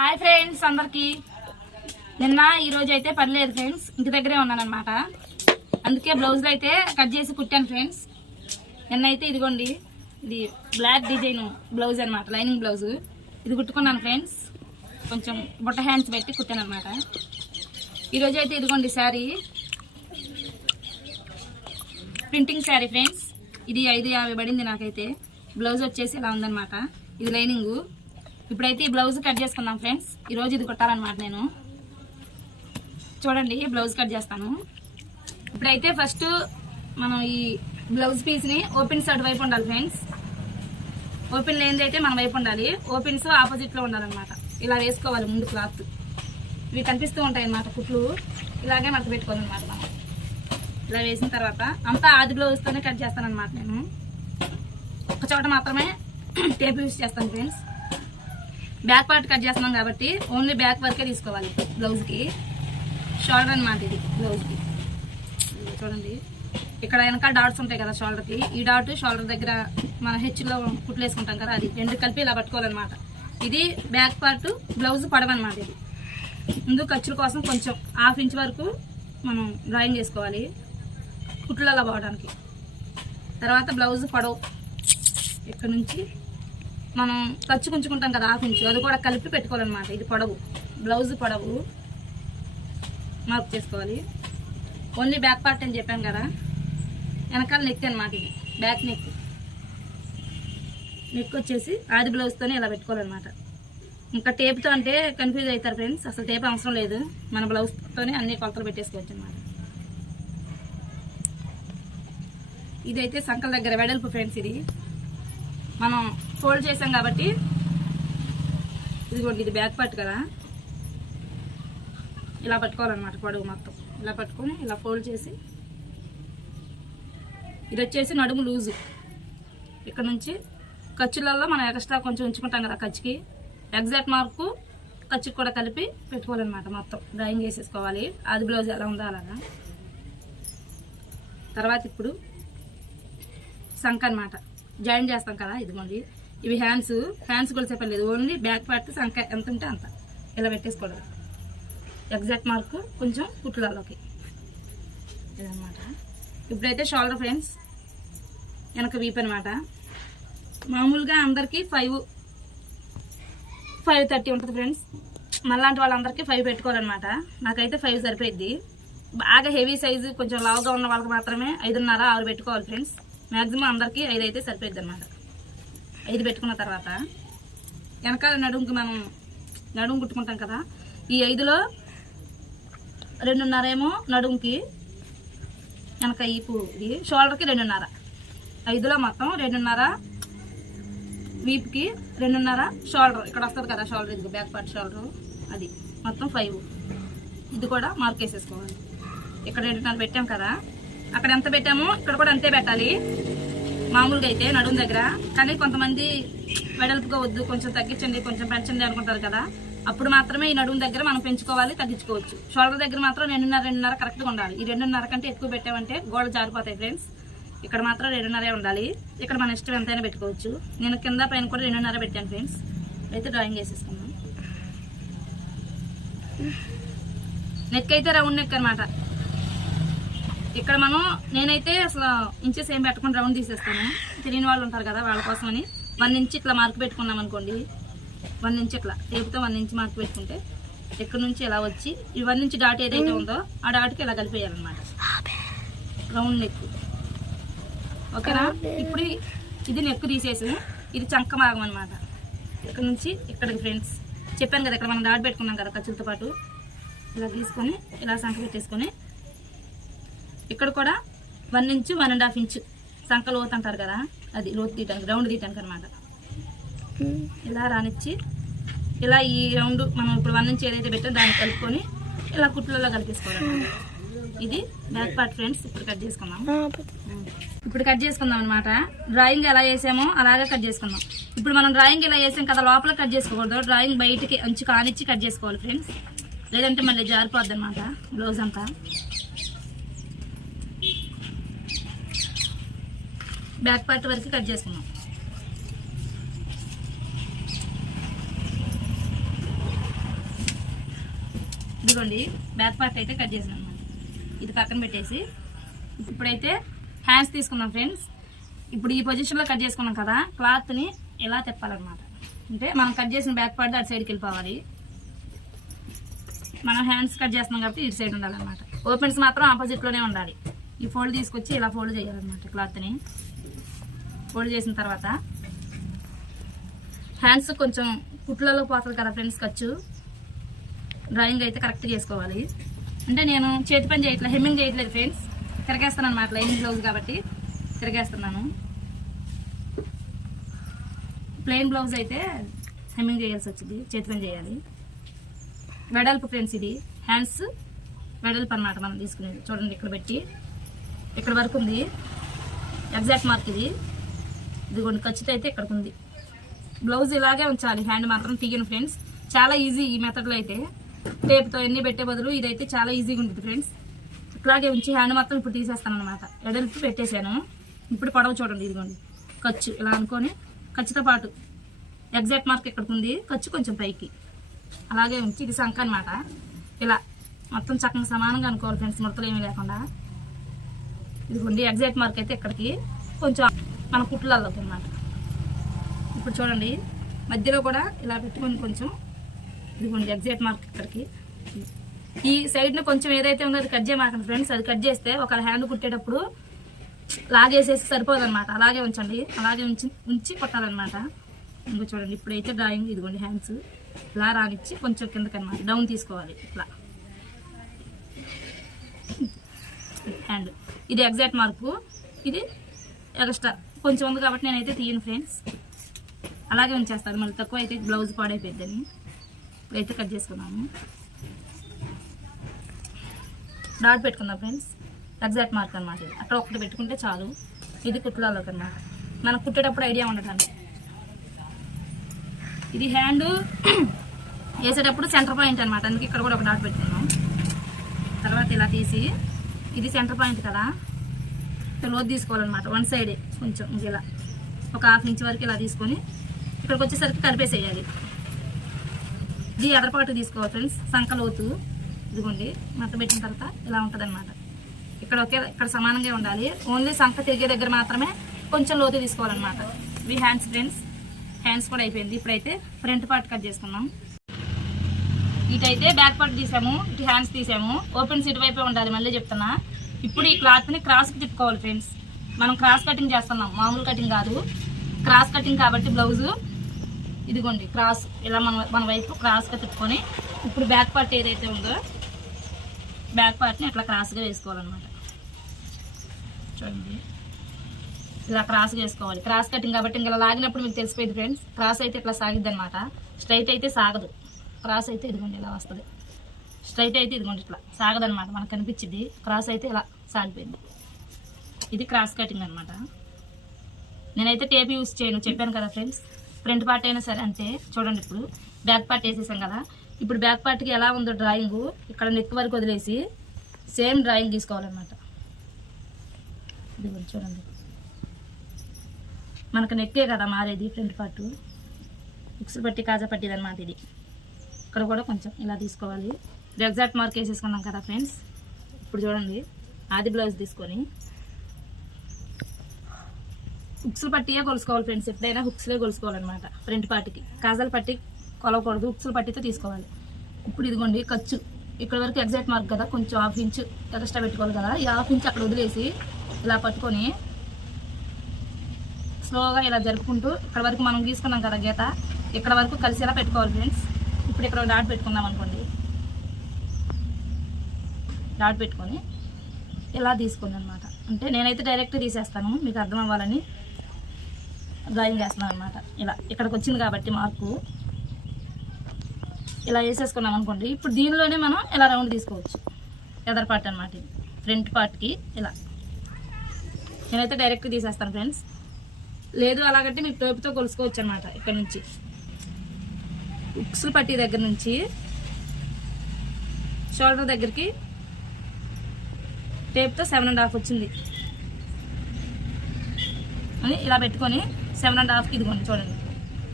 Hi friends అందరికి. నిన్న ఈ రోజు అయితే పర్లేదు ఫ్రెండ్స్ ఇంటి దగ్గరే ఉన్నానమాట అందుకే బ్లౌజ్లు అయితే కట్ చేసి కుట్టాను ఫ్రెండ్స్. నిన్న అయితే ఇదిగోండి ఇది బ్లాక్ డిజైన్ బ్లౌజ్ అనమాట లైనింగ్ బ్లౌజ్. ఇది కుట్టుకున్నాను ఫ్రెండ్స్. కొంచెం బుట్ట హ్యాండ్స్ పెట్టి కుట్టాను అనమాట ఈరోజు అయితే ఇదిగోండి శారీ. Printing sari friends. ఇది ఐదు యాభై పడింది నాకైతే. బ్లౌజ్ వచ్చేసి ఇలా ఉందన్నమాట. ఇది లైనింగు. ఇప్పుడైతే ఈ బ్లౌజ్ కట్ చేసుకుందాం ఫ్రెండ్స్. ఈరోజు ఇది కుట్టాలన్నమాట నేను. చూడండి బ్లౌజ్ కట్ చేస్తాను. ఇప్పుడైతే ఫస్ట్ మనం ఈ బ్లౌజ్ పీస్ని ఓపెన్ సైడ్ వైపు ఉండాలి ఫ్రెండ్స్. ఓపెన్ లేనిది అయితే మన వైపు ఉండాలి. ఓపెన్స్ ఆపోజిట్లో ఉండాలన్నమాట. ఇలా వేసుకోవాలి ముందు క్లాత్ ఇవి కనిపిస్తూ ఉంటాయి అన్నమాట కుట్లు. ఇలాగే మడత పెట్టుకోవాలన్నమాట మనం. ఇలా వేసిన తర్వాత అంతా ఆది బ్లౌజ్తోనే కట్ చేస్తానన్నమాట నేను. ఒక చోట మాత్రమే టేప్ యూస్ చేస్తాను ఫ్రెండ్స్. బ్యాక్ పార్ట్ కట్ చేస్తున్నాం కాబట్టి ఓన్లీ బ్యాక్ వరకే తీసుకోవాలి బ్లౌజ్కి షోల్డర్ అనమాట ఇది బ్లౌజ్కి చూడండి. ఇక్కడ వెనక డాట్స్ ఉంటాయి కదా షోల్డర్కి ఈ డాట్ షోల్డర్ దగ్గర మన హెచ్లో కుట్లు వేసుకుంటాం కదా అది. రెండు కలిపి ఇలా పట్టుకోవాలన్నమాట. ఇది బ్యాక్ పార్ట్ బ్లౌజ్ పడవన్నమాట ఇది. ముందు ఖర్చుల కోసం కొంచెం హాఫ్ ఇంచ్ వరకు మనం డ్రాయింగ్ చేసుకోవాలి. కుట్లలో పోవడానికి. తర్వాత బ్లౌజ్ పడవు. ఇక్కడ నుంచి మనం ఖర్చు ఉంచుకుంటాం కదా హాఫ్ ఇంచు అది కూడా కలిపి పెట్టుకోవాలన్నమాట. ఇది పొడవు. బ్లౌజ్ పొడవు. మార్క్ చేసుకోవాలి. ఓన్లీ బ్యాక్ పార్ట్ అని చెప్పాం కదా. వెనకాల నెక్ అనమాట ఇది. బ్యాక్ నెక్ నెక్ వచ్చేసి ఆది బ్లౌజ్తోనే ఇలా పెట్టుకోవాలన్నమాట. ఇంకా టేప్తో అంటే కన్ఫ్యూజ్ అవుతారు ఫ్రెండ్స్ అసలు టేప్ అవసరం లేదు. మన బ్లౌజ్తోనే అన్ని కొలతలు పెట్టేసుకోవచ్చు అనమాట ఇదైతే సంకల దగ్గర వెడల్పు ఫ్రెండ్స్ ఇది. మనం ఫోల్డ్ చేసాం కాబట్టి. ఇదిగోండి ఇది బ్యాక్ పార్ట్ కదా. ఇలా పట్టుకోవాలన్నమాట పొడవు మొత్తం. ఇలా పట్టుకొని ఇలా ఫోల్డ్ చేసి. ఇది వచ్చేసి నడుము లూజు. ఇక్కడ నుంచి ఖర్చులలో మనం ఎక్స్ట్రా కొంచెం ఉంచుకుంటాం కదా ఖర్చుకి. ఎగ్జాక్ట్ మార్కు ఖర్చుకి కూడా కలిపి పెట్టుకోవాలన్నమాట మొత్తం. డ్రాయింగ్ చేసేసుకోవాలి. అది బ్లౌజ్ ఎలా ఉందో అలాగా. తర్వాత ఇప్పుడు సంక్ అనమాట జాయిన్ చేస్తాం కదా ఇదిగోండి. ఇవి హ్యాండ్స్ హ్యాండ్స్ కూడా చెప్పలేదు ఓన్లీ బ్యాక్ పార్ట్ సంక ఎంత ఉంటే అంత. ఇలా పెట్టేసుకోవడం ఎగ్జాక్ట్ మార్క్ కొంచెం కుట్లలోకి ఇదనమాట ఇప్పుడైతే షోల్డర్ ఫ్రెండ్స్ వెనక వీప్ అనమాట మామూలుగా అందరికీ ఫైవ్ ఫైవ్ థర్టీ ఉంటుంది ఫ్రెండ్స్ మళ్ళాంటి వాళ్ళందరికీ ఫైవ్ పెట్టుకోవాలన్నమాట. నాకైతే ఫైవ్ సరిపోయిద్ది. బాగా హెవీ సైజు కొంచెం లావుగా ఉన్న వాళ్ళకి మాత్రమే ఐదున్నర ఆరు పెట్టుకోవాలి ఫ్రెండ్స్ మ్యాక్సిమం అందరికీ ఐదు అయితే సరిపోద్ది అనమాట ఐదు పెట్టుకున్న తర్వాత వెనకాల నడుముకి మనం నడుము కుట్టుకుంటాం కదా ఈ ఐదులో రెండున్నర ఏమో నడుముకి వెనక ఈపు ఇది షోల్డర్కి రెండున్నర. ఐదులో మొత్తం రెండున్నర వీపుకి రెండున్నర షోల్డర్. ఇక్కడ వస్తుంది కదా షోల్డర్ ఇది బ్యాక్ పార్ట్ షోల్డర్ అది మొత్తం ఫైవ్. ఇది కూడా మార్క్ వేసేసుకోవాలి ఇక్కడ రెండున్నర పెట్టాం కదా అక్కడ ఎంత పెట్టామో ఇక్కడ కూడా అంతే పెట్టాలి. మామూలుగా అయితే నడుము దగ్గర. కానీ కొంతమంది వెడల్పుగా వద్దు కొంచెం తగ్గించండి కొంచెం పెంచండి అనుకుంటారు కదా. అప్పుడు మాత్రమే ఈ నడుము దగ్గర మనం పెంచుకోవాలి తగ్గించుకోవచ్చు. షోల్డర్ దగ్గర మాత్రం రెండున్నర రెండున్నర కరెక్ట్గా ఉండాలి. ఈ రెండున్నర కంటే ఎక్కువ పెట్టామంటే గోడ జారిపోతాయి ఫ్రెండ్స్ ఇక్కడ మాత్రం రెండున్నరే ఉండాలి. ఇక్కడ మన ఇష్టం ఎంతైనా పెట్టుకోవచ్చు. నేను కింద పైన కూడా రెండున్నర పెట్టాను ఫ్రెండ్స్ అయితే డ్రాయింగ్ వేసేసుకున్నాను నెక్ అయితే రౌండ్ నెక్ అనమాట ఇక్కడ మనం నేనైతే అసలు ఇంచెస్ ఏం పెట్టుకుని రౌండ్ తీసేస్తాను. తెలియని వాళ్ళు ఉంటారు కదా వాళ్ళ కోసమని వన్ ఇంచ్ ఇట్లా మార్క్ పెట్టుకున్నాం అనుకోండి. వన్ ఇంచ్ ఇట్లా టేపుతో వన్ ఇంచ్ మార్క్ పెట్టుకుంటే ఇక్కడ నుంచి ఇలా వచ్చి ఈ వన్ ఇంచ్ డాట్ ఏదైతే ఉందో ఆ డాట్కి ఇలా కలిపేయాలన్నమాట. రౌండ్ నెక్ ఓకేనా? ఇప్పుడు ఇది నెక్ తీసేసి ఇది చంక భాగం అనమాట ఇక్కడ నుంచి? ఇక్కడికి ఫ్రెండ్స్ చెప్పాను కదా ఇక్కడ మనం డాట్ పెట్టుకున్నాం కదా ఖర్చులతో పాటు. ఇలా తీసుకొని ఇలా సంక పెట్టేసుకొని ఇక్కడ కూడా one inch one and half inch సంక లోతు అంటారు కదా? అది లోతు తీయటానికి రౌండ్ తీయటానికి అనమాట ఇలా రానిచ్చి ఇలా ఈ రౌండ్ మనం ఇప్పుడు వన్ ఇంచ్ ఏదైతే పెట్టామో దాన్ని కలుపుకొని ఇలా కుట్లలో కలిపేసుకోవాలి ఇది బ్యాక్ పార్ట్ ఫ్రెండ్స్ ఇప్పుడు కట్ చేసుకుందాం. ఇప్పుడు కట్ చేసుకుందాం అనమాట డ్రాయింగ్ ఎలా వేసామో అలాగే కట్ చేసుకుందాం. ఇప్పుడు మనం డ్రాయింగ్ ఇలా వేసాం కదా లోపల కట్ చేసుకోకూడదు. డ్రాయింగ్ బయటికి అంచు కానిచ్చి కట్ చేసుకోవాలి ఫ్రెండ్స్ లేదంటే మళ్ళీ జారిపోద్ది అనమాట బ్లౌజ్ అంతా. బ్యాక్ పార్ట్ వరకు కట్ చేసుకున్నాం ఇదిగోండి బ్యాక్ పార్ట్ అయితే కట్ చేసాం అనమాట ఇది పక్కన పెట్టేసి ఇప్పుడైతే హ్యాండ్స్ తీసుకున్నాం ఫ్రెండ్స్. ఇప్పుడు ఈ పొజిషన్లో కట్ చేసుకున్నాం కదా క్లాత్ని ఎలా తెప్పాలన్నమాట. అంటే మనం కట్ చేసిన బ్యాక్ పార్ట్ అటు సైడ్కి వెళ్ళిపోవాలి. మనం హ్యాండ్స్ కట్ చేస్తున్నాం కాబట్టి ఇటు సైడ్ ఉండాలన్నమాట. ఓపెన్స్ మాత్రం ఆపోజిట్లోనే ఉండాలి. ఈ ఫోల్డ్ తీసుకొచ్చి ఇలా ఫోల్డ్ చేయాలన్నమాట క్లాత్ని ఫోల్డ్ చేసిన తర్వాత హ్యాండ్స్ కొంచెం కుట్లలో పోతుంది కదా ఫ్రెండ్స్ ఖర్చు. డ్రాయింగ్ అయితే కరెక్ట్ చేసుకోవాలి. అంటే నేను చేతి పని చేయట్లేదు హెమ్మింగ్ చేయట్లేదు ఫ్రెండ్స్. తిరగేస్తాను అనమాట లైనింగ్ బ్లౌజ్ కాబట్టి తిరగేస్తున్నాను. ప్లెయిన్ బ్లౌజ్ అయితే హెమ్మింగ్ చేయాల్సి వచ్చింది చేతి పని చేయాలి. వెడల్పు ఫ్రెండ్స్ ఇది. హ్యాండ్స్ వెడల్పు అనమాట మనం తీసుకునేది. చూడండి ఇక్కడ పెట్టి ఇక్కడ వరకు ఉంది. ఎగ్జాక్ట్ మార్క్ ఇది. ఇదిగోండి ఖచ్చితం అయితే ఇక్కడికి ఉంది బ్లౌజ్ ఇలాగే ఉంచాలి హ్యాండ్ మాత్రం తీయను ఫ్రెండ్స్. చాలా ఈజీ ఈ మెథడ్లో అయితే. టేప్తో ఎన్ని పెట్టే బదులు ఇదైతే చాలా ఈజీగా ఉంటుంది ఫ్రెండ్స్. ఇట్లాగే ఉంచి హ్యాండ్ మాత్రం ఇప్పుడు తీసేస్తాను అనమాట ఎడల్పు పెట్టేశాను. ఇప్పుడు పొడవు చూడండి ఇదిగోండి. ఖర్చు ఇలా అనుకొని ఖర్చుతో పాటు. ఎగ్జాక్ట్ మార్క్ ఇక్కడికి ఉంది ఖర్చు కొంచెం పైకి. అలాగే ఉంచి ఇది సంఖ అనమాట ఇలా మొత్తం చక్కగా సమానంగా అనుకోవాలి ఫ్రెండ్స్ ముడతలు ఏమీ లేకుండా. ఇదిగోండి ఎగ్జాక్ట్ మార్క్ అయితే ఇక్కడికి. కొంచెం మన కుట్లలోకి అనమాట ఇప్పుడు చూడండి మధ్యలో కూడా ఇలా పెట్టుకొని కొంచెం ఇదిగోండి ఎగ్జాక్ట్ మార్క్ ఇక్కడికి. ఈ సైడ్ను కొంచెం ఏదైతే ఉందో అది కట్ చేయమాకండి ఫ్రెండ్స్. అది కట్ చేస్తే ఒక హ్యాండ్ కుట్టేటప్పుడు లాగేసేసి సరిపోదన్నమాట. అలాగే ఉంచండి. అలాగే ఉంచి ఉంచి కొట్టాలన్నమాట. ఇంకో చూడండి ఇప్పుడైతే డ్రాయింగ్ ఇదిగోండి హ్యాండ్స్ ఇలా రానిచ్చి కొంచెం కిందకి అనమాట డౌన్ తీసుకోవాలి ఇట్లా. హ్యాండ్. ఇది ఎగ్జాక్ట్ మార్కు. ఇది ఎక్స్ట్రా. కొంచెం ఉంది కాబట్టి నేనైతే తీయను ఫ్రెండ్స్ అలాగే ఉంచేస్తాను. మళ్ళీ తక్కువ అయితే బ్లౌజ్ పాడైపోద్దని అయితే కట్ చేసుకున్నాము. డాట్ పెట్టుకుందాం ఫ్రెండ్స్ ఎగ్జాక్ట్ మార్క్ అనమాట అక్కడ ఒకటి పెట్టుకుంటే చాలు. ఇది కుట్లలోకి అనమాట మనకు కుట్టేటప్పుడు ఐడియా ఉండటానికి ఇది హ్యాండ్ వేసేటప్పుడు సెంటర్ పాయింట్ అనమాట అందుకే ఇక్కడ కూడా ఒక డాట్ పెట్టుకున్నాం. తర్వాత ఇలా తీసి ఇది సెంటర్ పాయింట్ కదా. ఇక్కడ లోతు తీసుకోవాలన్నమాట. వన్ సైడే కొంచెం ఇలా. ఒక హాఫ్ ఇంచ్ వరకు ఇలా తీసుకొని ఇక్కడికి వచ్చేసరికి కలిపేసేయాలి. ఇది ఎదరపాటు తీసుకోవాలి ఫ్రెండ్స్. సంక లోతు. ఇదిగోండి మట్ట పెట్టిన తర్వాత ఇలా ఉంటుందన్నమాట. ఇక్కడ ఒకే ఇక్కడ సమానంగా ఉండాలి. ఓన్లీ సంక తిరిగే దగ్గర మాత్రమే కొంచెం లోతు తీసుకోవాలన్నమాట. ఇవి హ్యాండ్స్ ఫ్రెండ్స్. హ్యాండ్స్ కూడా అయిపోయింది. ఇప్పుడైతే ఫ్రంట్ పార్ట్ కట్ చేసుకున్నాం ఇటైతే బ్యాక్ పార్ట్ తీసాము. ఇటు హ్యాండ్స్ తీసాము. ఓపెన్స్ ఇటువైపే ఉండాలి. మళ్ళీ చెప్తున్నా. ఇప్పుడు ఈ క్లాత్ని క్రాస్కి తిప్పుకోవాలి ఫ్రెండ్స్. మనం క్రాస్ కటింగ్ చేస్తున్నాం. మామూలు కటింగ్ కాదు. క్రాస్ కటింగ్ కాబట్టి బ్లౌజు ఇదిగోండి క్రాస్ ఇలా మన మన వైపు క్రాస్గా తిప్పుకొని ఇప్పుడు బ్యాక్ పార్ట్ ఏదైతే ఉందో బ్యాక్ పార్ట్ని ఇట్లా క్రాస్గా వేసుకోవాలన్నమాట. చూడండి. ఇలా క్రాస్గా వేసుకోవాలి. క్రాస్ కటింగ్ కాబట్టి ఇంకా ఇలా లాగినప్పుడు మీకు తెలిసిపోయింది ఫ్రెండ్స్. క్రాస్ అయితే ఇట్లా సాగిద్ది అనమాట స్ట్రైట్ అయితే సాగదు. క్రాస్ అయితే ఇదిగోండి ఇలా వస్తుంది. స్ట్రైట్ అయితే ఇదిగోండి ఇట్లా సాగదనమాట. మనకు కనిపించింది. క్రాస్ అయితే ఇలా సాగిపోయింది. ఇది క్రాస్ కటింగ్ అనమాట నేనైతే టేప్ యూస్ చేయను. చెప్పాను కదా ఫ్రెండ్స్. ఫ్రంట్ పార్ట్ అయినా సరే అంతే. చూడండి ఇప్పుడు. బ్యాక్ పార్ట్ వేసేసాం కదా. ఇప్పుడు బ్యాక్ పార్ట్కి ఎలా ఉందో డ్రాయింగ్ ఇక్కడ నెక్ వరకు వదిలేసి సేమ్ డ్రాయింగ్ తీసుకోవాలన్నమాట. ఇదిగోండి చూడండి. మనకు నెక్కే కదా మారేది ఫ్రంట్ పార్ట్. ఫిక్స్ పట్టి కాజా పట్టిది అనమాట ఇది. ఇక్కడ కూడా కొంచెం ఇలా తీసుకోవాలి. రెగ్జాక్ట్ మార్క్ వేసేసుకున్నాం కదా ఫ్రెండ్స్. ఇప్పుడు చూడండి. ఆది బ్లౌజ్ తీసుకొని. హుక్స్లు పట్టియే కొలుసుకోవాలి ఫ్రెండ్స్. ఎప్పుడైనా హుక్స్లే కొలుసుకోవాలన్నమాట ఫ్రంట్ పార్టీకి. కాజల్ పట్టి కొలవకూడదు. హుక్స్లు పట్టితో తీసుకోవాలి. ఇప్పుడు ఇదిగోండి ఖర్చు. ఇక్కడ వరకు ఎగ్జాక్ట్ మార్క్ కదా. కొంచెం హాఫ్ ఇంచ్ ఎక్స్ట్రా పెట్టుకోవాలి కదా. ఈ హాఫ్ ఇంచ్ అక్కడ వదిలేసి ఇలా పట్టుకొని స్లోగా ఇలా జరుపుకుంటూ ఇక్కడ వరకు మనం గీసుకున్నాం కదా గీత. ఇక్కడ వరకు కలిసేలా పెట్టుకోవాలి ఫ్రెండ్స్. ఇప్పుడు ఇక్కడ డాట్ పెట్టుకుందాం అనుకోండి. డాట్ పెట్టుకొని ఇలా తీసుకుంది అనమాట అంటే నేనైతే డైరెక్ట్ తీసేస్తాను మీకు అర్థం అవ్వాలని డ్రాయింగ్ వేస్తున్నాను అనమాట ఇలా ఇక్కడికి వచ్చింది కాబట్టి మార్కు. ఇలా వేసేసుకున్నాం అనుకోండి ఇప్పుడు దీనిలోనే మనం ఇలా రౌండ్ తీసుకోవచ్చు. ఎదర్ పార్ట్ అనమాట ఇది. ఫ్రంట్ పార్ట్కి ఇలా. నేనైతే డైరెక్ట్ తీసేస్తాను ఫ్రెండ్స్. లేదు అలాగంటే మీకు టోపుతో కొలుసుకోవచ్చు అనమాట ఇక్కడ నుంచి. ఉక్సులు పట్టి దగ్గర నుంచి షోల్డర్ దగ్గరికి టేప్తో సెవెన్ అండ్ హాఫ్ వచ్చింది. అని ఇలా పెట్టుకొని సెవెన్ అండ్ హాఫ్కి ఇదిగోండి చూడండి.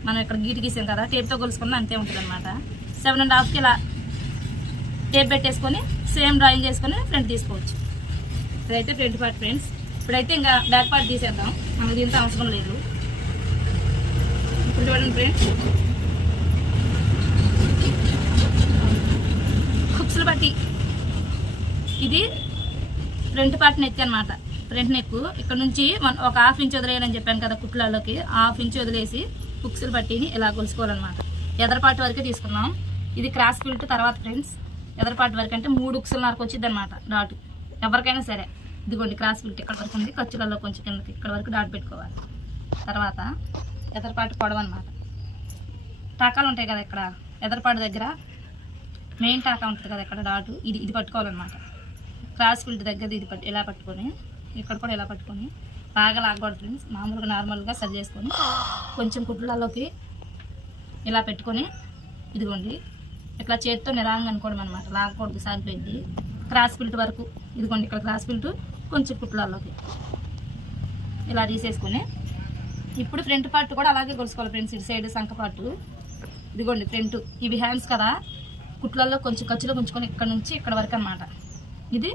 మనం ఇక్కడ గీటు గీసాం కదా టేప్తో కొలుసుకున్న అంతే ఉంటుంది అనమాట సెవెన్ అండ్ హాఫ్కి ఇలా టేప్ పెట్టేసుకొని సేమ్ డ్రాయింగ్ చేసుకొని ఫ్రంట్ తీసుకోవచ్చు. ఇదైతే ఫ్రంట్ పార్ట్ ఫ్రెండ్స్ ఇప్పుడైతే ఇంకా బ్యాక్ పార్ట్ తీసేద్దాం. మనకు దీంతో అవసరం లేదు. ఇప్పుడు చూడండి ఫ్రెండ్స్. హుక్స్లు బట్టి ఇది ఫ్రంట్ పార్ట్ నెక్ అనమాట ఫ్రంట్ నెక్. ఇక్కడ నుంచి మన ఒక హాఫ్ ఇంచ్ వదిలేయాలని చెప్పాను కదా కుట్లలోకి. హాఫ్ ఇంచ్ వదిలేసి హుక్స్లు పట్టిని ఇలా కొలుసుకోవాలన్నమాట. ఎదరపాటు వరకే తీసుకున్నాం ఇది క్రాస్ ఫిల్ట్ తర్వాత ఫ్రెండ్స్. ఎదరపాటు వరకు అంటే మూడు హుక్స్ల వరకు వచ్చింది అనమాట డాట్. ఎవరికైనా సరే. ఇదిగోండి క్రాస్ ఫిల్ట్ ఇక్కడ వరకు ఉంది. ఖర్చులలో కొంచెం కిందకి ఇక్కడ వరకు డాట్ పెట్టుకోవాలి. తర్వాత ఎదరపాటు పొడవు అనమాట టాకాలు ఉంటాయి కదా ఇక్కడ. ఎదరపాటు దగ్గర మెయిన్ టాకా ఉంటుంది కదా ఇక్కడ డాటు. ఇది ఇది పట్టుకోవాలన్నమాట. క్రాస్ ఫిల్ట్ దగ్గర ఇది పట్టు ఇలా పట్టుకొని ఇక్కడ కూడా ఇలా పట్టుకొని బాగా లాగకూడదు ఫ్రెండ్స్ మామూలుగా నార్మల్గా సరి చేసుకొని కొంచెం కుట్లలోకి ఇలా పెట్టుకొని ఇదిగోండి. ఇట్లా చేతితో నిదానంగా అనుకోవడం అనమాట లాగకూడదు సాగిపోయింది. క్రాస్ ఫిల్ట్ వరకు ఇదిగోండి ఇక్కడ క్రాస్ ఫిల్ట్ కొంచెం కుట్లలోకి. ఇలా తీసేసుకొని ఇప్పుడు ఫ్రంట్ పార్ట్ కూడా అలాగే కొలుసుకోవాలి ఫ్రెండ్స్. ఇటు సైడ్ సంక పార్ట్. ఇదిగోండి ఫ్రంట్. ఇవి హ్యాండ్స్ కదా కుట్లలో కొంచెం ఖర్చులో ఉంచుకొని ఇక్కడ నుంచి ఇక్కడ వరకు అన్నమాట. ఇది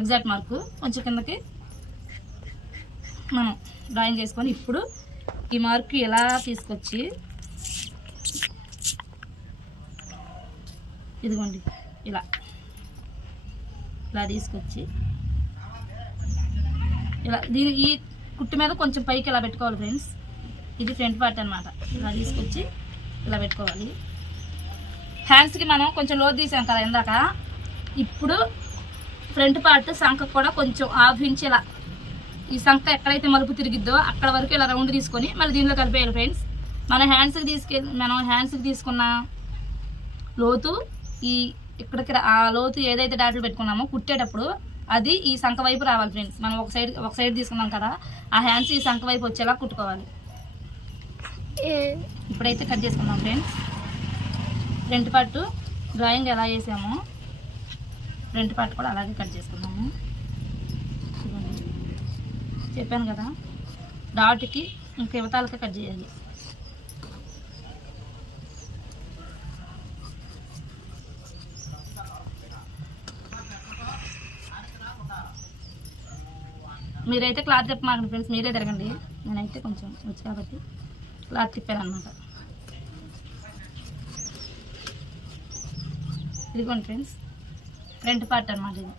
ఎగ్జాక్ట్ మార్కు కొంచెం కిందకి మనం డ్రాయింగ్ చేసుకొని ఇప్పుడు ఈ మార్క్ ఎలా తీసుకొచ్చి ఇదిగోండి ఇలా. ఇలా తీసుకొచ్చి ఇలా దీని ఈ కుట్టు మీద కొంచెం పైకి ఇలా పెట్టుకోవాలి ఫ్రెండ్స్? ఇది ఫ్రంట్ పార్ట్ అన్నమాట. ఇలా తీసుకొచ్చి ఇలా పెట్టుకోవాలి. హ్యాండ్స్కి మనం కొంచెం లోతు తీసాం కదా ఇందాక. ఇప్పుడు ఫ్రంట్ పార్ట్ సంఖ కూడా కొంచెం హాఫ్ ఇంచ్ ఇలా ఈ సంఖ ఎక్కడైతే మలుపు తిరిగిద్దో అక్కడ వరకు ఇలా రౌండ్ తీసుకొని మళ్ళీ దీనిలో కలిపేయాలి ఫ్రెండ్స్. మన హ్యాండ్స్కి తీసుకెళ్ళి మనం హ్యాండ్స్కి తీసుకున్న లోతు ఈ ఇక్కడికి ఆ లోతు ఏదైతే డాట్లు పెట్టుకున్నామో కుట్టేటప్పుడు అది ఈ సంఖ వైపు రావాలి ఫ్రెండ్స్. మనం ఒక సైడ్ ఒక సైడ్ తీసుకున్నాం కదా ఆ హ్యాండ్స్ ఈ సంఖ వైపు వచ్చేలా కుట్టుకోవాలి. ఇప్పుడైతే కట్ చేసుకుందాం ఫ్రెండ్స్. ఫ్రంట్ పార్ట్ డ్రాయింగ్ ఎలా చేసామో ఫ్రంట్ పార్ట్ కూడా అలాగే కట్ చేసుకున్నాము. చెప్పాను కదా డాట్కి ఇంకా యువతాలకే కట్ చేయాలి. మీరైతే క్లాత్ తిప్పమాకండి ఫ్రెండ్స్ మీరే తిరగండి. నేనైతే కొంచెం వచ్చు కాబట్టి క్లాత్ తిప్పాను అనమాట ఇదిగోండి ఫ్రెండ్స్. ఫ్రంట్ పార్ట్ అనమాట ఇది.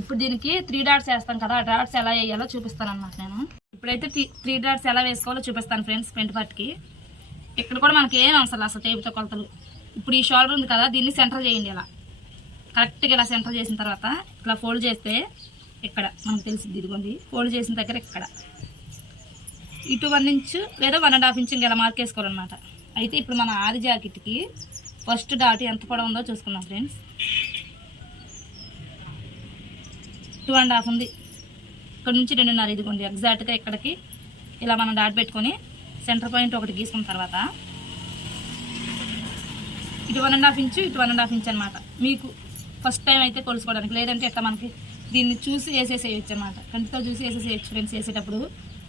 ఇప్పుడు దీనికి త్రీ డాట్స్ వేస్తాం కదా ఆ డాట్స్ ఎలా వేయాలో చూపిస్తాను అనమాట నేను. ఇప్పుడైతే త్రీ డాట్స్ ఎలా వేసుకోవాలో చూపిస్తాను ఫ్రెండ్స్ ఫ్రంట్ పార్ట్కి ఇక్కడ కూడా మనకి ఏం అవసరం అసలు టేపుతో కొలతలు. ఇప్పుడు ఈ షోల్డర్ ఉంది కదా దీన్ని సెంటర్ చేయండి ఇలా. కరెక్ట్గా ఇలా సెంటర్ చేసిన తర్వాత ఇట్లా ఫోల్డ్ చేస్తే ఇక్కడ మనకు తెలిసింది ఇదిగోండి. ఫోల్డ్ చేసిన దగ్గర ఇక్కడ. ఇటు వన్ ఇంచ్ లేదా వన్ అండ్ హాఫ్ ఇంచ్ ఇంకా ఇలా మార్క్ వేసుకోవాలన్నమాట అయితే ఇప్పుడు మన ఆది జాకెట్కి ఫస్ట్ డాట్ ఎంత పొడవుందో చూసుకుందాం ఫ్రెండ్స్. టూ అండ్ హాఫ్ ఉంది ఇక్కడ నుంచి రెండున్నర ఇదిగోండి ఎగ్జాక్ట్గా ఇక్కడికి ఇలా మనం డాట్ పెట్టుకొని సెంటర్ పాయింట్ ఒకటి గీసుకున్న తర్వాత ఇటు వన్ అండ్ హాఫ్ ఇంచు ఇటు వన్ అండ్ హాఫ్ ఇంచ్ అనమాట మీకు ఫస్ట్ టైం అయితే కొలుసుకోవడానికి లేదంటే ఇట్లా మనకి దీన్ని చూసి వేసేసేయచ్చు అనమాట కంటితో చూసి వేసేసేయచ్చు ఫ్రెండ్స్ వేసేటప్పుడు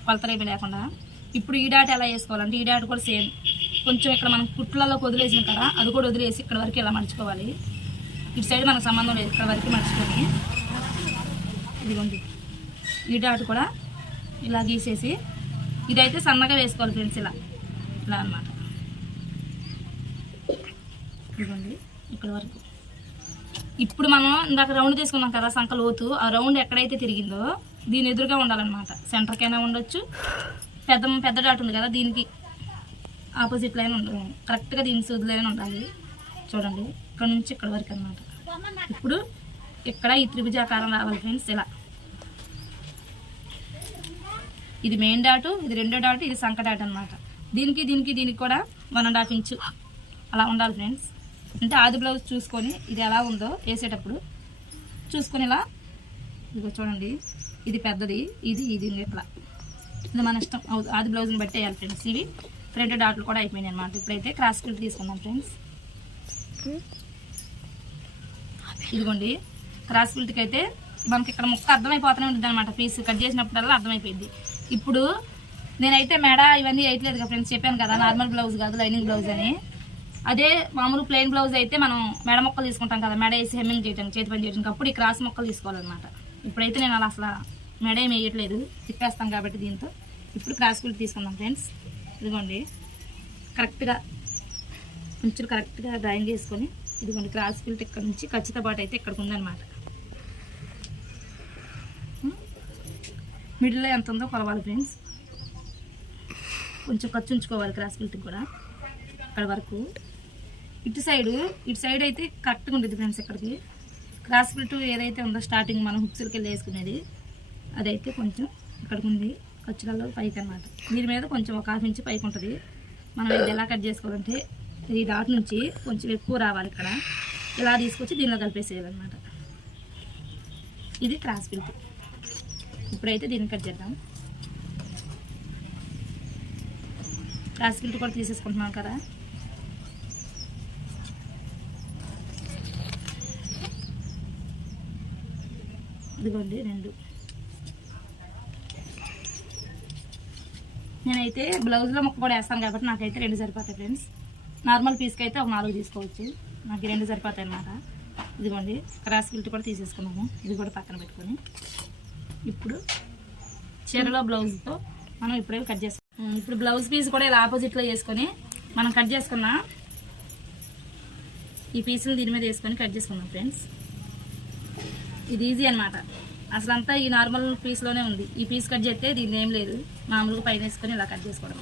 కొలతలేమి లేకుండా. ఇప్పుడు ఈ డాట్ ఎలా వేసుకోవాలంటే ఈ డాట్ కూడా సేమ్ కొంచెం ఇక్కడ మనం కుట్లలో వదిలేసిన కదా అది కూడా వదిలేసి ఇక్కడ వరకు ఇలా మడుచుకోవాలి ఇటు సైడ్ మనకు సంబంధం లేదు ఇక్కడ వరకు మడుచుకొని ఇదిగోండి. ఈ డాట్ కూడా ఇలా గీసేసి ఇదైతే సన్నగా వేసుకోవాలి ఫ్రెండ్స్ ఇలా. ఇలా అన్నమాట. ఇదిగోండి ఇక్కడ వరకు. ఇప్పుడు మనం ఇందాక రౌండ్ తీసుకున్నాం కదా సంక లోతు ఆ రౌండ్ ఎక్కడైతే తిరిగిందో దీని ఎదురుగా ఉండాలన్నమాట. సెంటర్కైనా ఉండొచ్చు. పెద్ద పెద్ద డాట్ ఉంది కదా దీనికి ఆపోజిట్ లైన్ ఉండదు కరెక్ట్గా దీని సూది లైన్ ఉండాలి. చూడండి ఇక్కడ నుంచి ఇక్కడ వరకు అన్నమాట. ఇప్పుడు ఇక్కడ ఈ త్రిభుజాకారం రావాలి ఫ్రెండ్స్ ఇలా. ఇది మెయిన్ డాటు ఇది రెండో డాటు ఇది సంక డాట్ అనమాట దీనికి దీనికి దీనికి కూడా వన్ అండ్ హాఫ్ ఇంచు అలా ఉండాలి ఫ్రెండ్స్. అంటే ఆది బ్లౌజ్ చూసుకొని ఇది ఎలా ఉందో వేసేటప్పుడు చూసుకొని ఇలా ఇదిగో చూడండి ఇది పెద్దది ఇది ఇది ఇట్లా. ఇది మన ఇష్టం. ఆది బ్లౌజ్ని బట్టి వేయాలి ఫ్రెండ్స్. ఇవి ఫ్రంట్ డాట్లు కూడా అయిపోయినాయి అనమాట ఇప్పుడైతే క్రాస్ ఫిట్ తీసుకుందాం ఫ్రెండ్స్. ఇదిగోండి క్రాస్ ఫిల్ట్కి అయితే మనకి ఇక్కడ ముక్క అర్థమైపోతూనే ఉంటుంది అనమాట పీస్ కట్ చేసినప్పుడల్లా అర్థమైపోయింది. ఇప్పుడు నేనైతే మెడ ఇవన్నీ వేయట్లేదు కదా ఫ్రెండ్స్ చెప్పాను కదా నార్మల్ బ్లౌజ్ కాదు లైనింగ్ బ్లౌజ్ అని. అదే మామూలు ప్లెయిన్ బ్లౌజ్ అయితే మనం మెడ మొక్కలు తీసుకుంటాం కదా మెడ వేసి హెమ్మింగ్ చేయడానికి చేతి పని చేయడానికి అప్పుడు ఈ క్రాస్ మొక్కలు తీసుకోవాలన్నమాట. ఇప్పుడైతే నేను అలా అసలు మెడ ఏమి వేయట్లేదు తిప్పేస్తాం కాబట్టి దీంతో. ఇప్పుడు క్రాస్ ఫిల్ట్ తీసుకుందాం ఫ్రెండ్స్ ఇదిగోండి కరెక్ట్గా కొంచెం కరెక్ట్గా డ్రాయింగ్ చేసుకొని ఇదిగోండి క్రాస్ ఫిల్ట్ ఇక్కడ నుంచి ఖచ్చిత అయితే ఇక్కడికి ఉందన్నమాట. మిడిల్లో ఎంత ఉందో కొలవాలి ఫ్రెండ్స్. కొంచెం ఖర్చు ఉంచుకోవాలి క్రాస్ బిల్టింగ్ కూడా అక్కడ వరకు. ఇటు సైడు ఇటు సైడ్ అయితే కరెక్ట్గా ఉంటుంది ఫ్రెండ్స్ ఇక్కడికి. క్రాస్ బిల్టు ఏదైతే ఉందో స్టార్టింగ్ మనం హుక్స్లకి వెళ్ళి వేసుకునేది అదైతే కొంచెం ఇక్కడికి ఉంది ఖర్చులలో పైకి అనమాట దీని మీద కొంచెం ఒక హాఫ్ ఇంచ్ పైకి ఉంటుంది. మనం ఇది ఎలా కట్ చేసుకోవాలంటే ఈ డాట్ నుంచి కొంచెం ఎక్కువ రావాలి ఇక్కడ. ఇలా తీసుకొచ్చి దీనిలో కలిపేసేయాలన్నమాట. ఇది క్రాస్ బిల్ట్. ఇప్పుడైతే దీన్ని కట్ చేద్దాం. క్రాస్ కూడా తీసేసుకుంటున్నాం కదా. ఇదిగోండి రెండు. నేనైతే బ్లౌజ్లో ముక్క కూడా వేస్తాను కాబట్టి నాకైతే రెండు సరిపోతాయి ఫ్రెండ్స్. నార్మల్ పీస్కి అయితే ఒక నాలుగు తీసుకోవచ్చు. నాకు రెండు సరిపోతాయి అన్నమాట. ఇదిగోండి క్రాస్ గిల్ట్ కూడా తీసేసుకున్నాము. ఇది కూడా పక్కన పెట్టుకొని. ఇప్పుడు చీరలో బ్లౌజ్తో మనం ఇప్పుడే కట్ చేసుకున్నాం ఇప్పుడు బ్లౌజ్ పీస్ కూడా ఇలా ఆపోజిట్లో వేసుకొని మనం కట్ చేసుకున్న ఈ పీసులు దీని మీద వేసుకొని కట్ చేసుకున్నాం ఫ్రెండ్స్ ఇది ఈజీ అనమాట అసలు అంతా ఈ నార్మల్ పీస్లోనే ఉంది. ఈ పీస్ కట్ చేస్తే దీన్ని ఏం లేదు. మామూలుగా పైన వేసుకొని ఇలా కట్ చేసుకోవడం.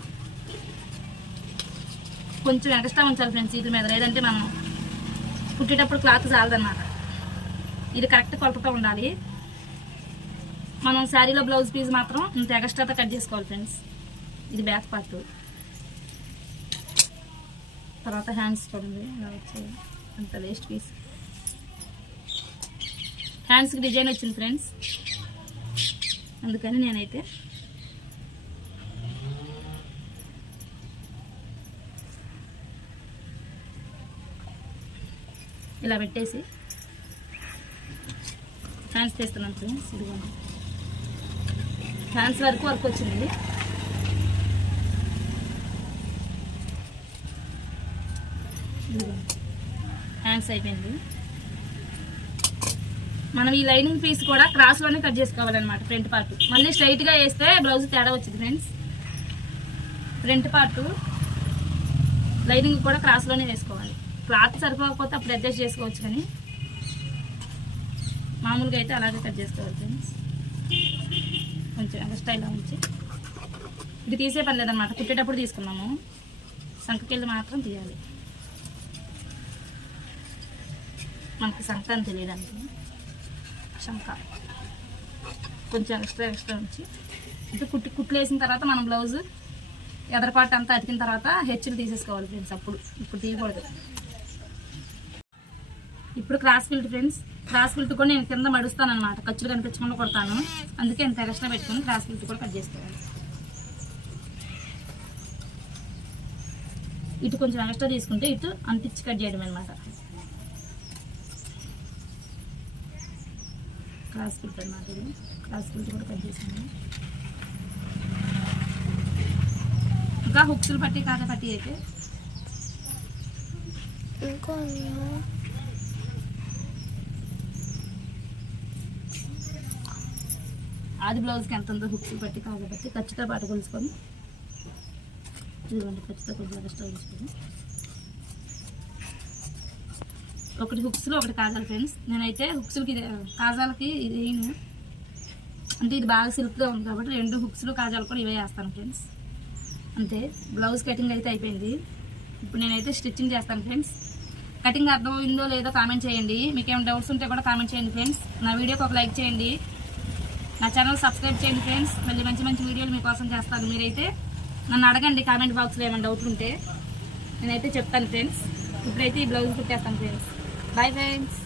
కొంచెం ఎక్స్ట్రా ఉంచాలి ఫ్రెండ్స్ వీటి మీద. లేదంటే మనం కుట్టేటప్పుడు క్లాత్ చాలదన్నమాట. ఇది కరెక్ట్ కొలతతో ఉండాలి. మనం శారీలో బ్లౌజ్ పీస్ మాత్రం ఇంత ఎక్స్ట్రాతో కట్ చేసుకోవాలి ఫ్రెండ్స్ ఇది బ్యాక్ పార్ట్ తర్వాత హ్యాండ్స్ చూడండి ఇలా వచ్చాయి. అంత వేస్ట్ పీస్ హ్యాండ్స్కి డిజైన్ వచ్చింది ఫ్రెండ్స్ అందుకని నేనైతే ఇలా పెట్టేసి ఫ్యాన్స్ తీస్తున్నాను ఫ్రెండ్స్ ఇదిగోండి. హ్యాండ్స్ వరకు వర్క్ వచ్చింది హ్యాండ్స్ అయిపోయింది. మనం ఈ లైనింగ్ పీస్ కూడా క్రాస్లోనే కట్ చేసుకోవాలన్నమాట ఫ్రంట్ పార్ట్. మళ్ళీ స్ట్రైట్గా వేస్తే బ్లౌజ్ తేడా వచ్చింది ఫ్రెండ్స్. ఫ్రంట్ పార్ట్ లైనింగ్ కూడా క్రాస్లోనే వేసుకోవాలి. క్లాత్ సరిపోకపోతే అప్పుడు అడ్జస్ట్ చేసుకోవచ్చు కానీ మామూలుగా అయితే అలాగే కట్ చేసుకోవాలి ఫ్రెండ్స్. కొంచెం ఎక్స్ట్రా ఇలా ఉంచి. ఇది తీసే పని లేదన్నమాట. కుట్టేటప్పుడు తీసుకున్నాము. సంఖకెళ్ళి మాత్రం తీయాలి. మనకి సంఖ అని తెలియడానికి శంఖ. కొంచెం ఎక్స్ట్రా ఎక్స్ట్రా ఉంచి. అంటే కుట్టి కుట్లు వేసిన తర్వాత మనం బ్లౌజ్ ఎదరపాటు అంతా అతికిన తర్వాత హెచ్చులు తీసేసుకోవాలి ఫ్రెండ్స్ అప్పుడు. ఇప్పుడు తీయకూడదు. ఇప్పుడు క్రాస్ ఫిల్ట్ ఫ్రెండ్స్ క్రాస్ ఫిల్ట్ కూడా నేను కింద మడుస్తాను అనమాట ఖర్చులు కనిపించకుండా కొడతాను. అందుకే ఎంత ఎక్స్ట్రా పెట్టుకొని క్రాస్ ఫిల్ట్ కూడా కట్ చేసుకోవాలి ఇటు కొంచెం ఎక్స్ట్రా తీసుకుంటే ఇటు అంటించి కట్ చేయడం అనమాట క్రాస్ ఫిల్ట్ అనమాట ఇది. క్రాస్ ఫిల్ట్ కూడా కట్ చేసాను ఇంకా హుక్స్లు పట్టి కాదా పట్టి అయితే ఇంకా ఆది బ్లౌజ్కి ఎంత ఉందో హుక్స్ పట్టి బట్టి ఖచ్చితంగా పాట కొలుసుకొని ఇదిగోండి ఖచ్చితంగా కొంచెం ఎక్స్ట్రా కొలుసుకొని ఒకటి హుక్స్లో ఒకటి కాజాలు ఫ్రెండ్స్ నేనైతే హుక్స్లకి ఇది కాజాలకి ఇది అంటే ఇది బాగా సిల్క్గా ఉంది కాబట్టి రెండు హుక్స్లు కాజాలు కూడా ఇవే వేస్తాను ఫ్రెండ్స్ అంతే బ్లౌజ్ కటింగ్ అయితే అయిపోయింది. ఇప్పుడు నేనైతే స్టిచ్చింగ్ చేస్తాను ఫ్రెండ్స్ కటింగ్ అర్థమైందో లేదో కామెంట్ చేయండి. మీకు ఏమైనా డౌట్స్ ఉంటే కూడా కామెంట్ చేయండి ఫ్రెండ్స్ నా వీడియోకి ఒక లైక్ చేయండి. నా ఛానల్ సబ్స్క్రైబ్ చేయండి ఫ్రెండ్స్ మళ్ళీ మంచి మంచి వీడియోలు మీకోసం చేస్తాను. మీరైతే నన్ను అడగండి కామెంట్ బాక్స్లో ఏమైనా డౌట్లు ఉంటే నేనైతే చెప్తాను ఫ్రెండ్స్ ఇప్పుడైతే ఈ బ్లౌజ్ కుట్టేస్తాను ఫ్రెండ్స్ బాయ్ ఫ్రెండ్స్